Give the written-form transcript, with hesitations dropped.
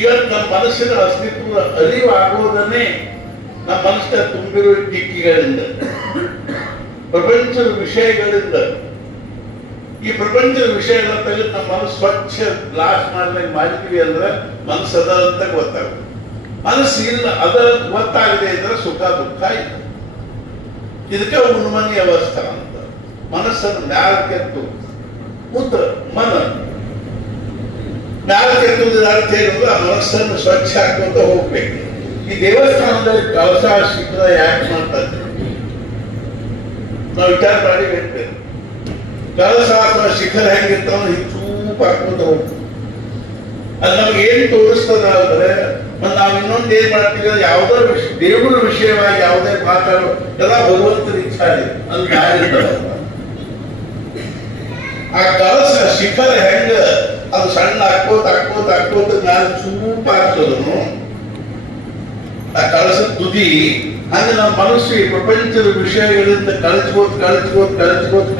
ಇವತ್ತು ನಮ್ಮ ಮನಸ್ಸಿನ ಅಸ್ತಿತ್ವದ ಅರಿವಾಗುವುದನ್ನೇ ನಮ್ಮ ಮನಸ್ಸಿನ ತುಂಬಿರುವ ಟೀಕೆಗಳಿಂದ, ಪ್ರಪಂಚದ ವಿಷಯಗಳಿಂದ. ಈ ಪ್ರಪಂಚದ ವಿಷಯಗಳ ತೆಗೆದು ನಮ್ಮ ಮನಸ್ಸು ಸ್ವಚ್ಛ ಗ್ಲಾಸ್ ಮಾಡಿದ್ವಿ ಅಂದ್ರೆ ಮನಸ್ಸು ಅದ ಅಂತ ಗೊತ್ತಾಗುತ್ತೆ. ಮನಸ್ಸು ಇಲ್ಲ ಅದ ಗೊತ್ತಾಗದೆ ಇದ್ರೆ ಸುಖ ದುಃಖ ಇಲ್ಲ. ಇದಕ್ಕೆ ಉನ್ಮನಿ ಅವಸ್ಥೆ ಅಂತ. ಮನಸ್ಸನ್ನು ಮ್ಯಾಲಕ್ಕೆತ್ತು ಮ್ಯಾಲಕ್ಕೆತ್ತುವುದರ ಅರ್ಥ ಏನಂದ್ರೆ ಆ ಮನಸ್ಸನ್ನು ಸ್ವಚ್ಛ ಹಾಕೊಂತ ಹೋಗ್ಬೇಕು. ಈ ದೇವಸ್ಥಾನದಲ್ಲಿ ಕಳಸ ಶಿಖರ ಯಾಕೆ ಮಾಡ್ತಾರೆ ನಾವು ವಿಚಾರ ಮಾಡಿ ಹೇಳ್ತೇವೆ. ಕಳಸ ಅಥವಾ ಶಿಖರ ಹೆಂಗಿರ್ತಾವ ಹಿಂಗೆ ಚೂಪ್ ಹಾಕೊಂತ ಹೋಗ್ತೀವಿ. ಅದು ನಮ್ಗೆ ಏನ್ ತೋರಿಸ್ತದ ಅಂದ್ರೆ ನಾವು ಇನ್ನೊಂದು ಏನ್ ಮಾಡ್ತೀವಿ, ಯಾವುದೋ ದೇವರ ವಿಷಯವಾಗಿ ಯಾವುದೇ ಮಾತಾಡೋ ಎಲ್ಲ ಭಗವಂತನ ಇಚ್ಛಾ ಇದೆ ಅದು ಯಾರಿರ್ತಾರ. ಆ ಕಳಸ ಶಿಖರ ಹೆಂಗ ಅದು ಸಣ್ಣ ಹಾಕೋತ ಮ್ಯಾಲ ಚೂಪ್ ಹಾಕ್ಸೋದನು ಆ ಕಳಸದ ತುದಿ ಹಂಗ ನಮ್ಮ ಮನಸ್ಸು ಈ ಪ್ರಪಂಚದ ವಿಷಯಗಳಿಂದ ಕಳಿಸ್ಕೋತ